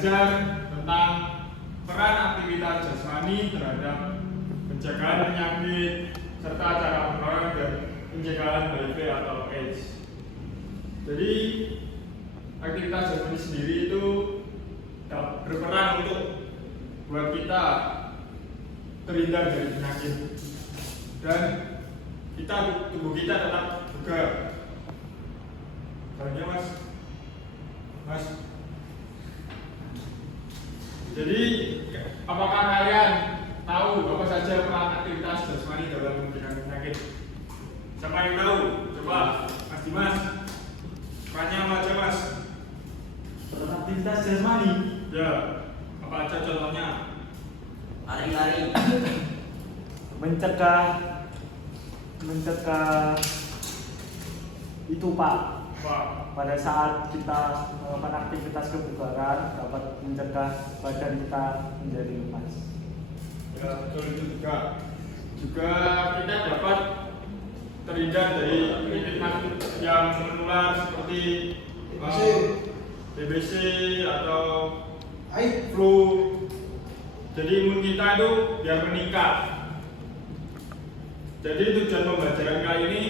belajar tentang peran aktivitas jasmani terhadap pencegahan penyakit serta cara penularan dan pencegahan HIV atau AIDS. Jadi aktivitas jasmani sendiri itu berperan untuk buat kita terhindar dari penyakit dan tubuh kita tetap bugar. Soalnya mas. Jadi apakah kalian tahu apa saja peran aktivitas jasmani dalam mencegah penyakit? Siapa yang tahu? Coba Mas Dimas. Perannya apa aja Mas? Aktivitas jasmani. Ya. Apa aja contohnya? Lari-lari. Mencegah itu Pak. Pada saat kita melakukan aktivitas kebugaran dapat mencegah badan kita menjadi lemas. Ya, betul itu juga kita dapat terhindar dari penyakit yang menular seperti TBC atau flu. Jadi imun kita itu biar meningkat. Jadi tujuan pembelajaran kali ini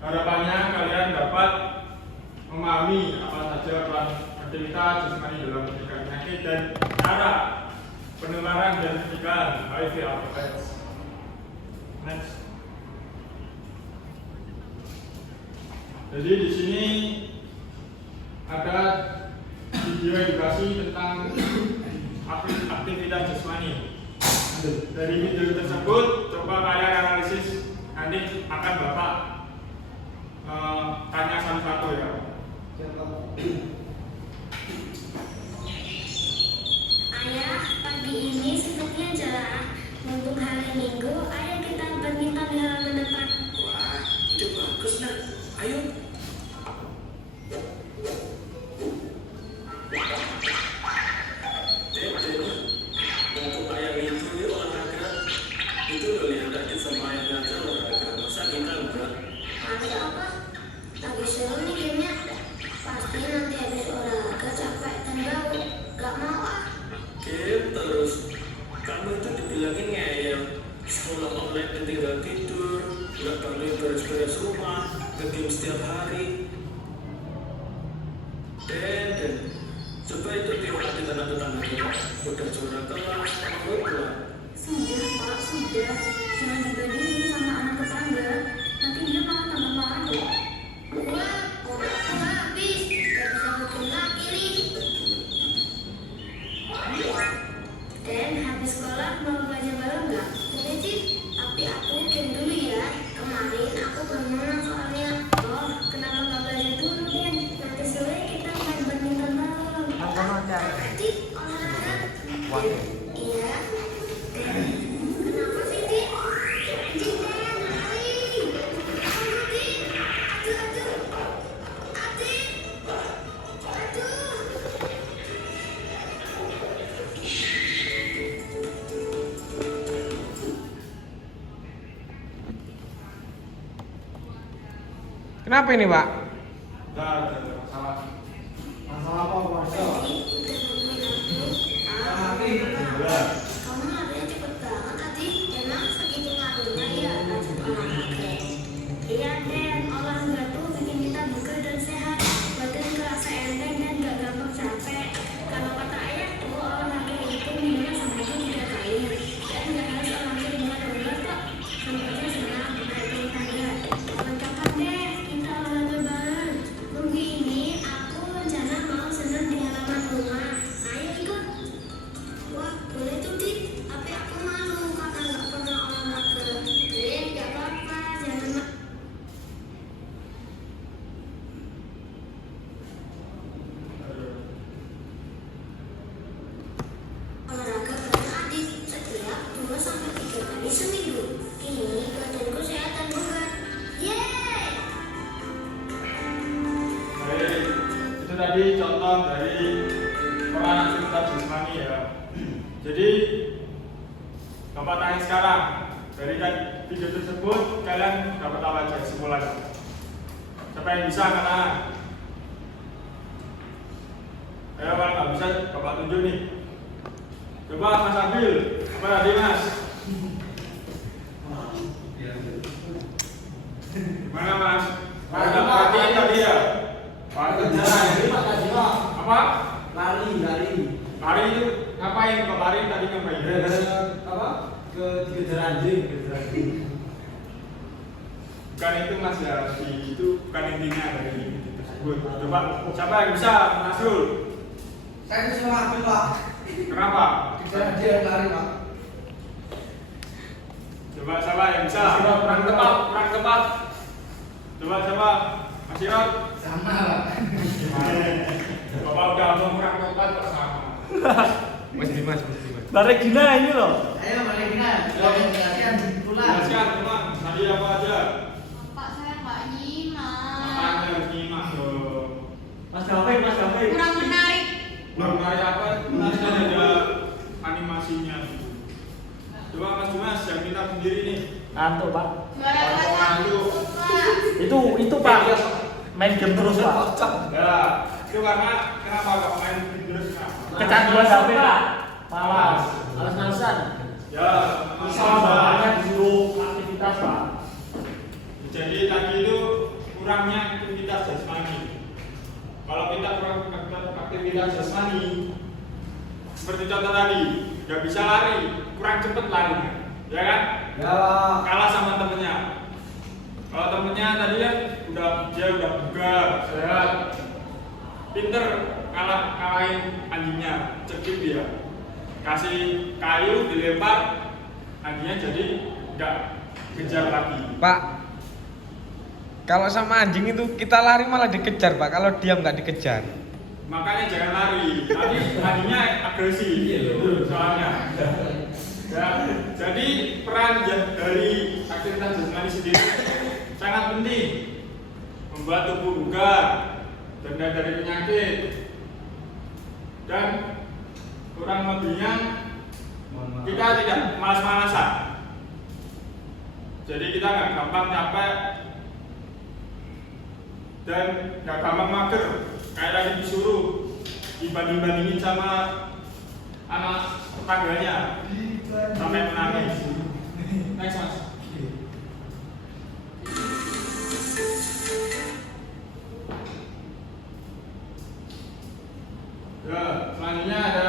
harapannya kalian dapat memahami apa saja peran aktivitas jasmani dalam mencegah penyakit dan cara penularan dan pencegahan HIV atau AIDS. Next. Jadi di sini ada video edukasi tentang aktivitas jasmani. Dari video tersebut coba kalian analisis, nanti akan Bapak tanya satu-satu ya. Ayah, pagi ini sepertinya cerah. Untuk hari Minggu, ayo kita badminton di halaman depan. Wah, itu bagus nak. Ayo. Untuk ayah itu olahraga itu loh yang tadi sama ayah ngajar olahraga. Masa kita enggak? Tapi apa? Lagi seru nih gamenya. Pasti nanti habis olahraga capek dan bau. Gak mau ah. Game terus. Kamu itu dibilangin ngeyel. Sekolah online dan tinggal tidur. Nggak perlu beres-beres rumah. Ke game setiap hari. Dan coba itu tiup di tanah-tanah kita. Udah juara kelas, mau pulang. Sudah Pak, sudah. Jangan dibandingin sama anak tetangga. Nanti dia malah tambah marah loh. Wah, aku habis. Gak bisa bikin lagi nih. Dan habis sekolah mau belajar bareng nggak? Boleh sih, tapi aku game dulu ya. Kemarin aku belum menang soalnya. Oh, kenapa nggak belajar dulu Den? Nanti sore kita main badminton bareng. Nanti olahraga. Iya. Den, kenapa sih Den? Anjing Den, lari. Aduh Den, aduh. Kenapa ini, Pak? Ada masalah. Masalah apa Mas? Kamu larinya cepet banget tadi. Emang segitu ngaruhnya ya lanjut olahraga. Iya Den, olahraga tuh bikin kita bugar dan sehat. Badan kerasa enteng dan gak gampang capek. Kalau kata ayah tuh olahraga itu minimal seminggu 3 kali. Dan gak harus olahraga di bulan reguler kok. Sama aja senang naik tangga. Kapan-kapan deh kita olahraga bareng. Minggu ini aku rencana mau senam di halaman rumah. Ayo ikut. Wah, boleh tuh Dik, tapi aku malu karena nggak pernah olahraga. Dik, nggak apa-apa, jangan olahraga bareng adik setiap 2-3 kali seminggu. Ini badanku sehat dan bugar. Yeay! Baik, itu tadi contoh dari peran aktivitas jasmani ya. Jadi Bapak tanya sekarang, dari video tersebut kalian dapat apa aja kesimpulan? Siapa yang bisa karena Ayo kalau nggak bisa Bapak tunjuk nih. Coba Mas Abil, apa tadi Mas? Gimana Mas? Ada perhatiin tadi ya? Apa? Lari itu ngapain? Kalau lari tadi ngapain? Dikejar anjing. Bukan itu Mas ya, itu bukan intinya dari itu tersebut. Coba siapa yang bisa Nasrul? Saya bisa ngambil Pak. Kenapa? Dikejar dia lari Pak. Coba siapa yang bisa? Kurang tepat. Coba siapa? Mas Irot? Sama Pak. Bapak udah ngomong kurang tepat kok sama. Mas Dimas. Mbak Regina ini loh. Ayo balik kita. Latihan pulang. Jelaskan teman, tadi apa aja? Pak saya nggak nyimak. Makanya harus nyimak dong. Mas Gavin. Kurang menarik. Belum menarik apa? Menarik kan ada animasinya. Coba Mas Dimas yang minta sendiri nih. Ngantuk Pak. Juara Pak. Pak. Itu Pak. Main game terus Pak. Ya, itu karena kenapa kok main terus kenapa? Kecanduan HP Pak. Malas. Males-malesan. Ya, Masalahnya disuruh aktivitas Pak. jadi tadi itu kurangnya aktivitas jasmani. Kalau kita kurang aktivitas jasmani, seperti contoh tadi, nggak bisa lari, kurang cepet larinya, ya kan? Ya. Kalah sama temennya. Kalau temennya tadi kan dia udah bugar, sehat, pinter, kalahin anjingnya, cerdik dia. Kasih kayu dilempar, anjingnya jadi nggak kejar lagi. Pak, kalau sama anjing itu kita lari malah dikejar Pak, kalau diam nggak dikejar. Makanya jangan lari, nanti anjingnya agresi, soalnya. Ya, jadi peran dari aktivitas jasmani sendiri sangat penting, membuat tubuh bugar, terhindar dari penyakit, dan kurang lebihnya kita tidak malas-malasan. Jadi kita nggak gampang capek dan nggak gampang mager kayak lagi disuruh dibanding-bandingin sama anak tetangganya sampai menangis. Next Mas. Ya, selanjutnya ada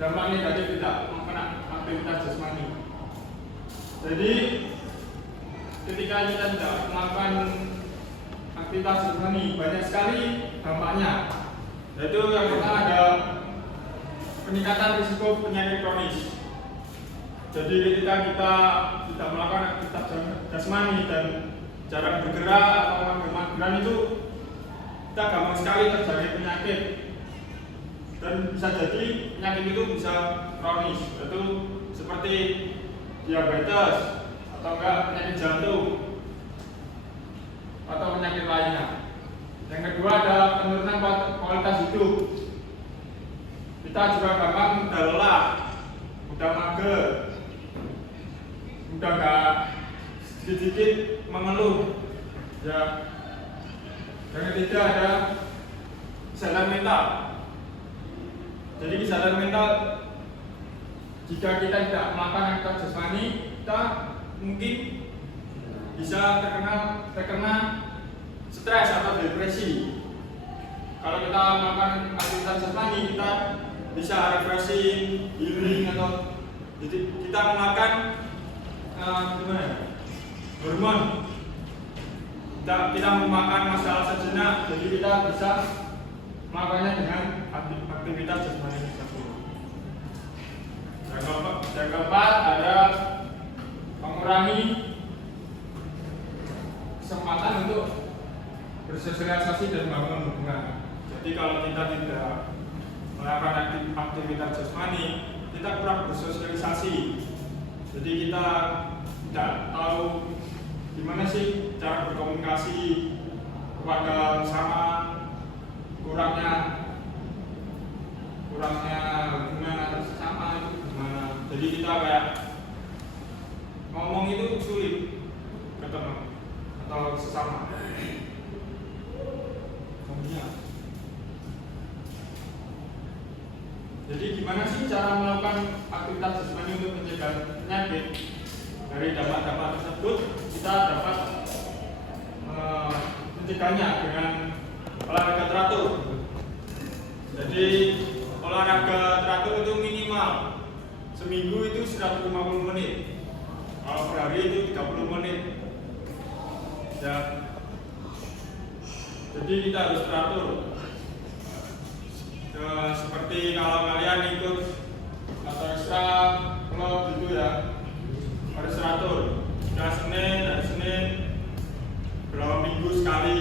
dampak negatif tidak melakukan aktivitas jasmani. Jadi ketika kita tidak melakukan aktivitas jasmani, banyak sekali dampaknya. Yaitu yang pertama ada peningkatan risiko penyakit kronis. Jadi ketika kita tidak melakukan aktivitas jasmani dan jarang bergerak atau mager-mageran itu, kita gampang sekali terjadi penyakit. Dan bisa jadi penyakit itu bisa kronis, yaitu seperti diabetes atau enggak penyakit jantung atau penyakit lainnya. Yang kedua ada penurunan kualitas hidup. Kita juga gampang mudah lelah, mudah mager, mudah enggak sedikit mengeluh. Ya. Yang ketiga ada kesadaran mental. Jadi kesadaran mental, jika kita tidak melakukan aktivitas jasmani, kita mungkin bisa terkena stres atau depresi. Kalau kita melakukan aktivitas jasmani, kita bisa refreshing, healing, atau jadi kita melakukan hormon. Kita memakan masalah sejenak, jadi kita bisa melakukannya dengan aktivitas jasmani tersebut. Yang keempat ada mengurangi kesempatan untuk bersosialisasi dan membangun hubungan. Jadi kalau kita tidak melakukan aktivitas jasmani, kita kurang bersosialisasi. Jadi kita tidak tahu gimana sih cara berkomunikasi kepada sama, kurangnya hubungan antar sesama itu gimana. Jadi kita kayak ngomong itu sulit ke teman atau sesama. Jadi gimana sih cara melakukan aktivitas jasmani untuk mencegah penyakit? Dari dampak-dampak tersebut kita dapat mencegahnya dengan olahraga teratur. Jadi olahraga teratur itu minimal seminggu itu 150 menit. Kalau per hari itu 30 menit. Ya. Jadi kita harus teratur. Seperti kalau kalian ikut atau ekstra klub gitu ya, harus teratur. Dari Senin berapa minggu sekali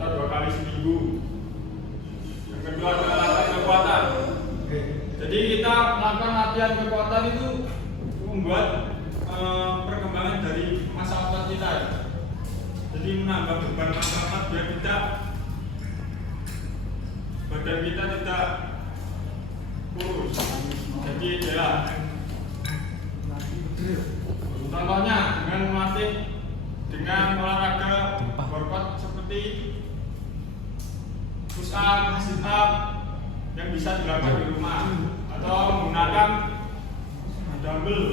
atau 2 kali seminggu. Yang kedua adalah latihan kekuatan. Jadi kita melakukan latihan kekuatan itu membuat perkembangan dari masa otot kita. Jadi menambah beban masa otot biar badan kita tidak kurus. Jadi ideal. Contohnya dengan melatih dengan olahraga workout seperti push up, sit up yang bisa dilakukan di rumah atau menggunakan dumbbell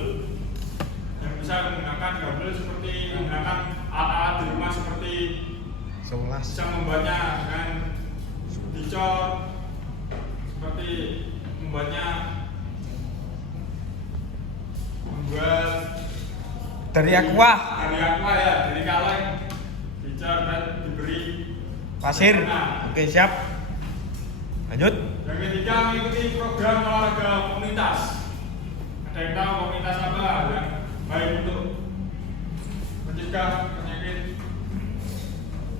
yang bisa menggunakan dumbbell seperti menggunakan alat-alat di rumah seperti bisa membuatnya dengan dicor seperti membuat dari aqua ya, dari kaleng dicor dan diberi pasir. Oke, siap. Lanjut. Yang ketiga, mengikuti program olahraga komunitas. Ada yang tahu komunitas apa yang baik untuk mencegah penyakit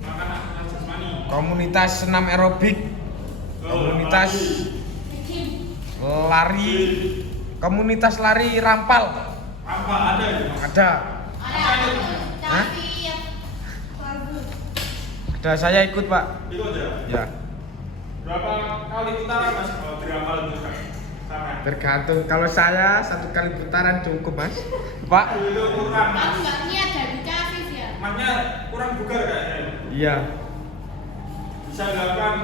makan aktivitas jasmani? Komunitas senam aerobik, komunitas lari, komunitas lari rampal. Rampal ada ya? Ada. Hah? Ada, saya ikut, Pak. Ikut ya? Ya. Berapa kali putaran mas kalau di rampal itu sama? Tergantung. Kalau saya 1 kali putaran cukup, Mas. Pak. Itu kurang Kan mas. nggak niat dari kafis ya. Masnya kurang bugar kayaknya. Iya. Bisa dilakukan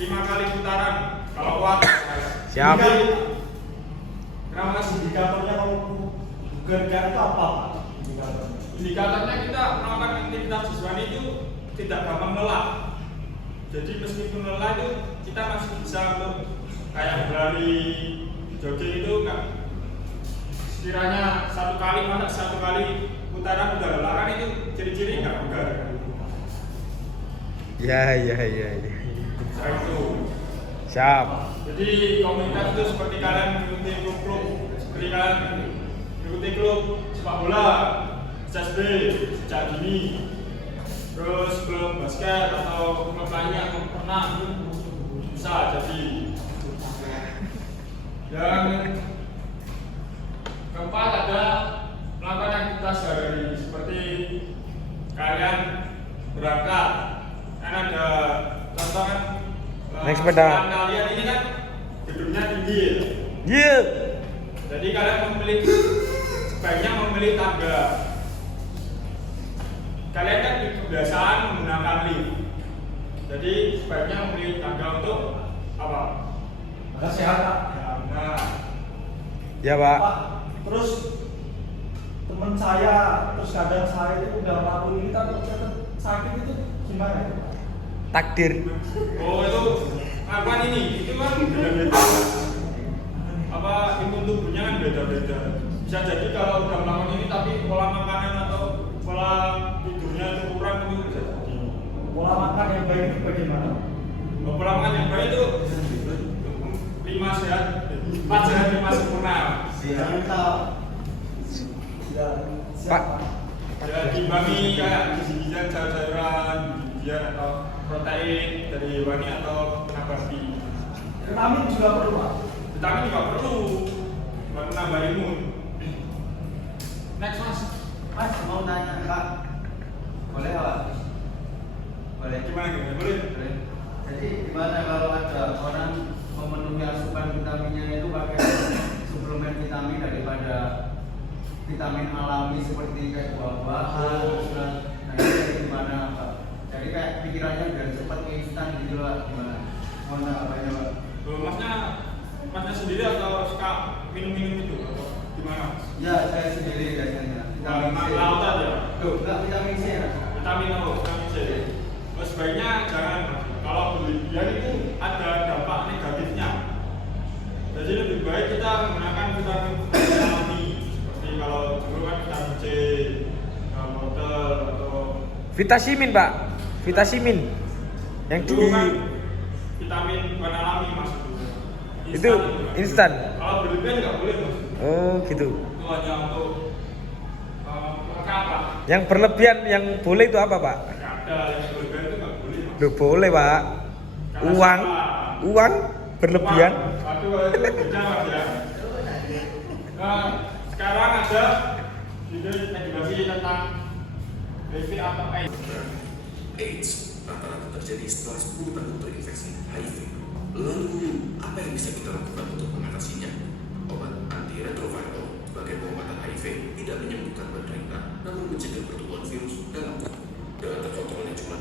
5 kali putaran kalau kuat. Siap. Kenapa mas? Indikatornya kalau bukan itu apa? Indikatornya kita melakukan aktivitas jasmani itu tidak gampang lelah. Jadi meskipun lelah itu kita masih bisa untuk kayak berlari, jogging itu enggak. Sekiranya 1 kali putaran udah lelah kan itu ciri-ciri enggak bugar. Ya. Nah, itu. Siap. Jadi komunitas itu seperti kalian mengikuti klub, seperti kalian mengikuti klub sepak bola, CSB, sejak dini, terus klub basket atau klub lainnya atau renang bisa jadi. Yang keempat ada melakukan aktivitas sehari seperti kalian berangkat, kan ada contoh kan. Naik sepeda. Kalian ini kan gedungnya tinggi ya. Iya. Jadi kalian sebaiknya memilih tangga. Kalian kan kebiasaan menggunakan lift. Jadi sebaiknya memilih tangga untuk apa? Agak sehat, Pak. Ya, nah. Ya, Pak. Pak, terus teman saya, terus kadang saya itu udah melakukan ini tapi ternyata sakit itu gimana ya, Pak? Takdir. Oh itu apa ini? Itu kan beda-beda. Apa imun tubuhnya kan beda-beda. Bisa jadi kalau udah melakukan ini tapi pola makanan atau pola tidurnya itu kurang itu bisa jadi. Pola makan yang baik itu bagaimana? Pola makan yang baik itu 5 sehat, 4 sehat 5 sempurna. Ya, Pak. Ya diimbangi kayak gizi-gizian sayur-sayuran, gizian atau protein dari hewani atau nabati. Vitamin juga perlu, Pak. Vitamin juga perlu buat menambah imun. Next mas, Mas mau nanya Kak, boleh Pak? Boleh. gimana? Boleh? Boleh. Jadi gimana kalau ada orang memenuhi asupan vitaminnya itu pakai suplemen vitamin daripada vitamin alami seperti kayak buah-buahan, nah itu gimana Pak? Jadi kayak pikirannya biar cepat instan gitu lah, gimana? Mohon apa ya Pak? Masnya Masnya sendiri atau suka minum-minum itu atau gimana? Ya, saya sendiri biasanya. Vitamin C. Laut aja. Tuh, enggak vitamin C ya. Vitamin apa? Vitamin C. Terus sebaiknya jangan. Kalau berlebihan itu ada dampak negatifnya. Jadi lebih baik kita menggunakan vitamin alami. Seperti kalau dulu kan vitamin C, wortel atau Vitasimin, Pak. Vitasimin. Yang di dulu kan vitamin bukan alami maksudnya. itu instan. Kalau berlebihan nggak boleh mas. Oh, gitu. Itu hanya untuk pelengkap lah. Yang berlebihan yang boleh itu apa, Pak? Nggak ada yang berlebihan itu nggak boleh mas. Loh, boleh, Pak. Karena Uang, salah. uang berlebihan. Waduh, itu beda mas ya. Nah, sekarang ada video edukasi tentang HIV atau AIDS. AIDS rata-rata terjadi setelah 10 tahun terinfeksi HIV. Lalu, apa yang bisa kita lakukan untuk mengatasinya? Obat antiretroviral sebagai pengobatan HIV tidak menyembuhkan penderita, namun mencegah pertumbuhan virus dalam tubuh dengan terkontrolnya jumlah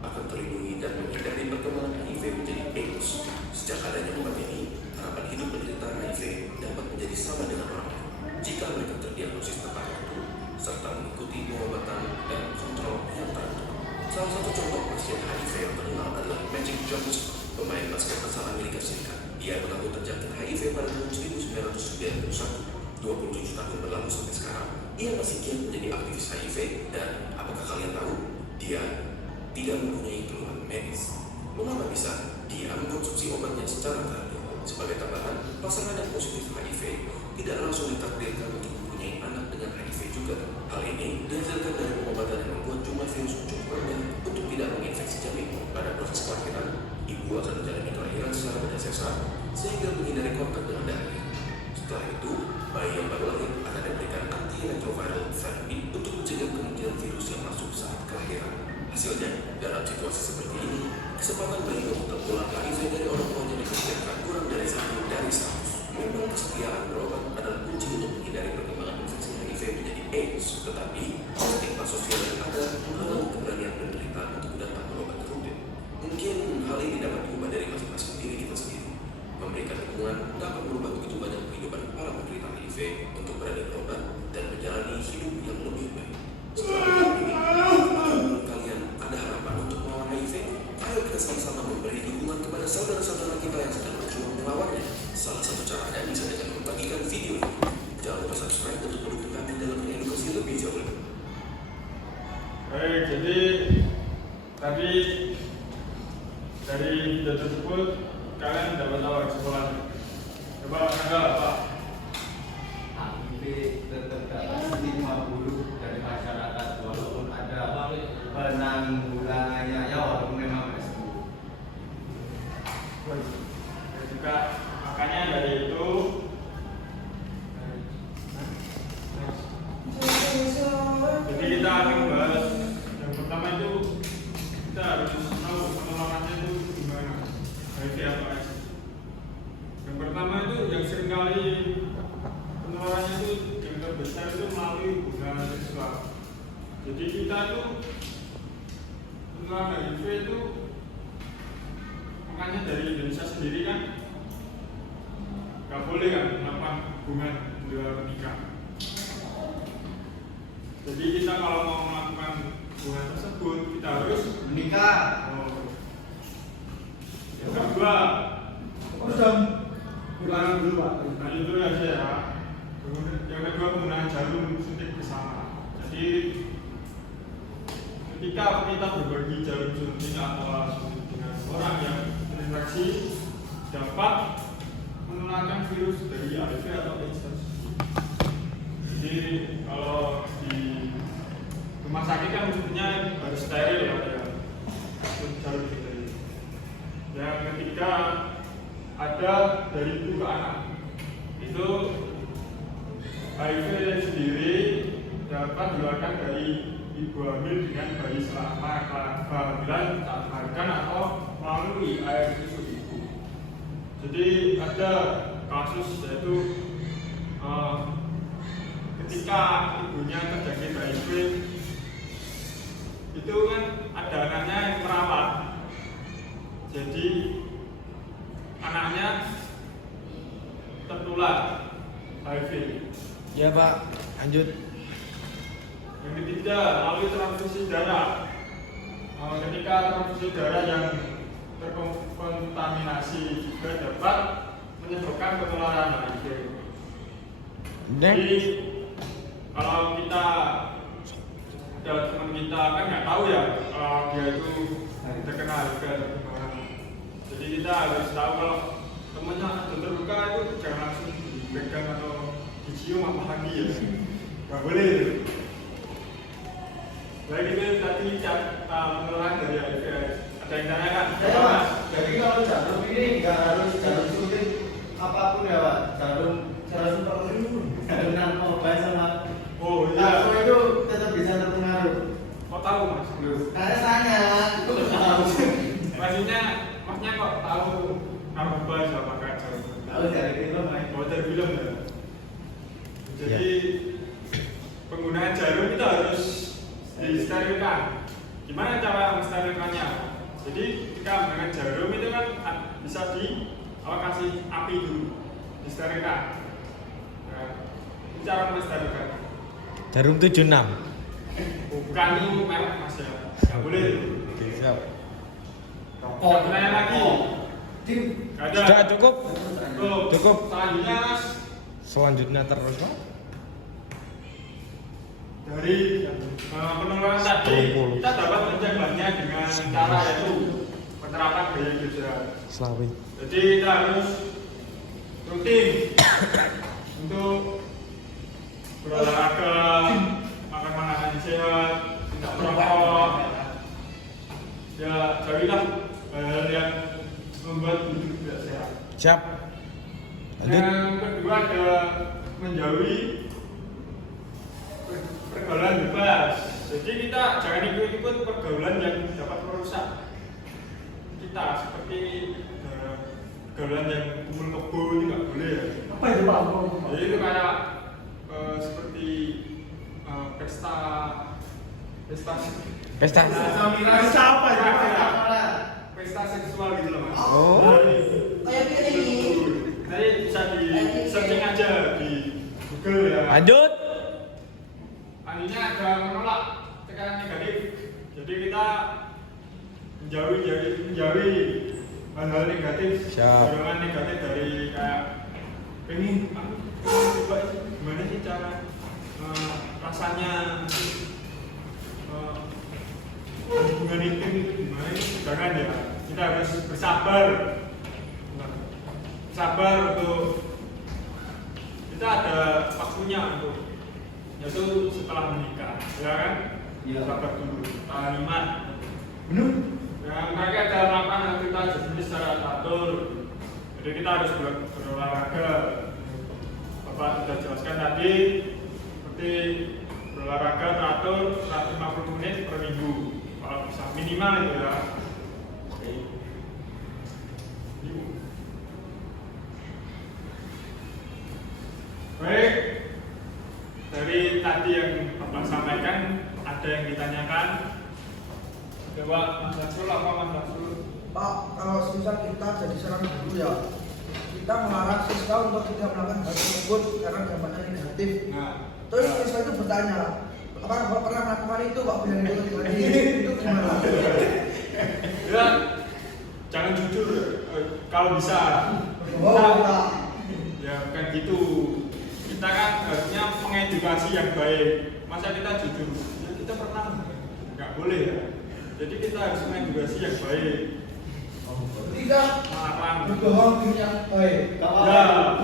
akan terlindungi dan menghindari perkembangan HIV menjadi AIDS. Sejak adanya obat ini, harapan hidup penderita HIV dapat menjadi sama dengan orang lain jika mereka terdiagnosis tepat waktu serta mengikuti pengobatan dan kontrol yang teratur. Salah satu contoh pasien HIV yang terkenal adalah Magic Johnson, pemain basket asal Amerika Serikat. Dia mengaku terjangkit HIV pada tahun 1991. 27 tahun berlalu sampai sekarang, ia masih giat menjadi aktivis HIV dan apakah kalian tahu? Dia tidak mempunyai keluhan medis. Mengapa bisa? Dia mengkonsumsi obatnya secara teratur. Sebagai tambahan, pasangan yang positif HIV tidak langsung ditakdirkan untuk mempunyai anak dengan HIV juga. Hal ini dihasilkan dari pengobatan yang membuat jumlah virus cukup rendah untuk tidak menginfeksi janin. Pada proses kelahiran, ibu akan menjalani kelahiran secara tidak sesar sehingga menghindari kontak dengan darahnya. Setelah itu, bayi yang baru lahir akan diberikan antiretroviral therapy untuk mencegah kemungkinan virus yang masuk saat kelahiran. Hasilnya, dalam situasi seperti ini, kesempatan bayi untuk tertular HIV dari orang tuanya diperkirakan kurang dari 1 dari 100. Memang kesetiaan berobat adalah kunci untuk menghindari perkembangan infeksi HIV menjadi AIDS, tetapi stigma sosial yang ada menghalang keberanian penderita untuk datang berobat rutin. Mungkin hal ini dapat diubah dari masing-masing diri kita sendiri. Memberikan dukungan dapat merubah begitu banyak kehidupan para penderita HIV untuk berani berobat dan menjalani hidup yang lebih baik. Setelah ini, menurut kalian ada harapan untuk melawan HIV? Ayo kita sama-sama memberi dukungan kepada saudara-saudara kita yang sedang berjuang melawannya. Salah satu caranya bisa dengan membagikan video ini. Jangan lupa subscribe untuk mendukung kami dalam edukasi lebih jauh. Baik, jadi tadi dari video tersebut kalian dapat tahu kesimpulannya. Coba tanggal Pak. HIV tetap dapat stigma buruk dari masyarakat walaupun ada penanggulangannya ya walaupun memang tidak sembuh. Dan juga makanya dari itu jadi kita akan membahas yang pertama itu kita harus tahu penularannya itu gimana HIV atau AIDS. Yang pertama itu yang seringkali penularannya itu yang terbesar itu melalui hubungan seksual. Jadi kita itu penularan HIV itu makanya dari Indonesia sendiri kan nggak boleh kan melakukan hubungan di luar nikah. Jadi kita kalau mau melakukan hubungan tersebut kita harus Menikah. yang kedua Ulangan dulu, Pak. nah itu aja ya. Yang kedua penggunaan jarum suntik bersama. Jadi ketika kita berbagi jarum suntik atau suntik dengan orang yang terinfeksi dapat menularkan virus dari HIV atau AIDS. Jadi kalau di rumah sakit kan maksudnya harus steril ya, jarum suntik. Yang ketiga ada dari ibu ke anak. Itu HIV sendiri dapat dikeluarkan dari ibu hamil dengan bayi selama kehamilan saat melahirkan atau melalui air susu ibu. Jadi ada kasus yaitu ketika ibunya terjangkit HIV itu kan ada anaknya yang merawat. Jadi anaknya Ya Pak, lanjut. Yang ketiga, melalui transfusi darah. Ketika transfusi darah yang terkontaminasi juga dapat menyebabkan penularan HIV. Jadi kalau kita ada teman kita kan nggak tahu ya kalau dia itu terkena HIV atau gimana. Jadi kita harus tahu kalau temannya ada terluka itu jangan langsung dipegang atau dicium apalagi ya. Nggak boleh itu. Baik itu tadi penularan dari HIV. Ada yang tanyakan? Ya Mas, jadi kalau jarum ini nggak harus jarum suntik apapun ya Pak, jarum narkoba sama Oh narko iya. itu tetap bisa terpengaruh. Kok tahu Mas? Saya tanya, itu tahu. Maksudnya kok tahu narkoba bisa pakai jarum? Tahu dari film Mas. Oh dari film ya. Jadi penggunaan jarum itu harus disterilkan. Gimana cara mensterilkannya? Jadi ketika menggunakan jarum itu kan bisa kasih api dulu, disterilkan. Nah, ini cara mensterilkan. Jarum 76. Bukan itu merek Mas ya. Nggak boleh. Oke, siap. Oh, nanya lagi. Nggak ada. Sudah cukup. Cukup. Selanjutnya Mas, Selanjutnya terus Pak. dari penularan tadi 20. kita dapat mencegahnya dengan cara yaitu penerapan gaya hidup sehat. Selawi. Jadi kita harus rutin untuk berolahraga, makan makanan yang sehat, tidak merokok. Ya, jauhilah hal-hal yang membuat hidup tidak sehat. Siap. Lanjut. Yang kedua ada menjauhi pergaulan bebas. Jadi kita jangan ikut-ikut pergaulan yang dapat merusak kita, seperti pergaulan yang kumpul kebo itu nggak boleh ya. Apa itu Pak? Jadi itu kayak seperti pesta Pesta. apa ya? Pesta seksual gitu loh Mas. Oh. Kayak ini. Nanti bisa di searching aja di Google ya. Lanjut. Artinya ada menolak tekanan negatif. Jadi kita menjauhi hal-hal negatif, Siap. dorongan negatif dari kayak pengen coba gimana sih cara rasanya hubungan intim itu gimana sih? Jangan ya. Kita harus bersabar untuk kita ada waktunya untuk yaitu setelah menikah, ya kan? Iya. Sabar dulu, tahan iman. Benar. Yang mereka ada melakukan aktivitas jenis secara teratur. Jadi kita harus berolahraga. Bapak sudah jelaskan tadi, seperti berolahraga teratur 150 menit per minggu. Kalau bisa minimal itu ya. Baik. Dari tadi yang Bapak sampaikan, ada yang ditanyakan. Coba Mas Rasul apa Mas Rasul? Pak, kalau misal kita jadi seorang guru ya, kita melarang siswa untuk tidak melakukan hal tersebut karena dampaknya negatif. Nah, Terus siswa itu bertanya, apa Bapak pernah melakukan itu Pak? Bilang itu gimana? ya jangan jujur kalau bisa. Oh, Pak. Ya bukan gitu. Kita kan harusnya mengedukasi yang baik. Masa kita jujur? Ya kita pernah nggak boleh ya. Jadi kita harus mengedukasi yang baik. Tidak Melarang. berbohong dengan yang baik. Ya,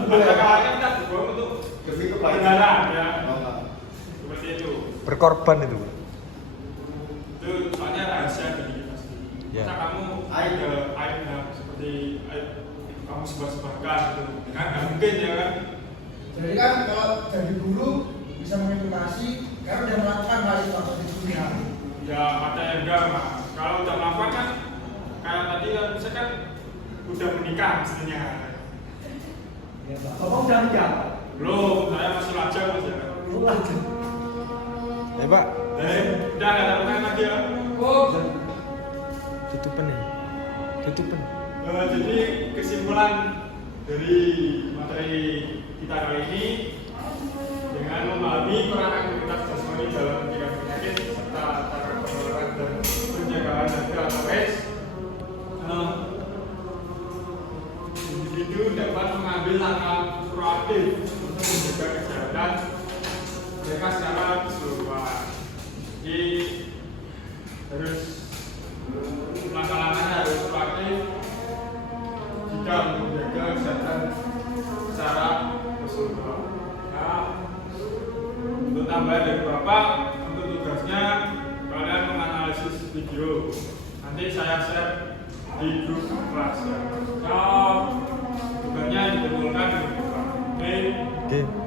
ada kalanya kita berbohong untuk Demi kebaikan. kebenaran ya. Oh, Seperti itu. Berkorban itu. Itu soalnya rahasia dari kita sendiri. Ya. Masa kamu aibnya seperti aib kamu sebar-sebarkan gitu. Kan nggak mungkin ya kan. Jadi kan kalau jadi guru bisa mengedukasi karena dia melakukan hal itu atau di dunia. Ya ada yang enggak Mas. Kalau udah melakukan kan kayak tadi kan misalkan udah menikah mestinya. Bapak udah nikah? Belum, saya masih lajang Mas ya. Pak. Udah nggak ada pertanyaan lagi ya. Tutupan ya. Tutupan. Jadi kesimpulan dari materi kita kali ini dengan dan memahami peran aktivitas jasmani dalam mencegah penyakit serta cara pengelolaan dan penjagaan harga atau RES. Individu dapat mengambil langkah proaktif untuk menjaga kesehatan mereka secara keseluruhan. Jadi harus langkah-langkahnya harus proaktif jika menjaga kesehatan secara keseluruhan. Nah, untuk tambahan dari Bapak, untuk tugasnya kalian menganalisis video. Nanti saya share di grup kelas ya. Tugasnya dikumpulkan di Bapak. Oke.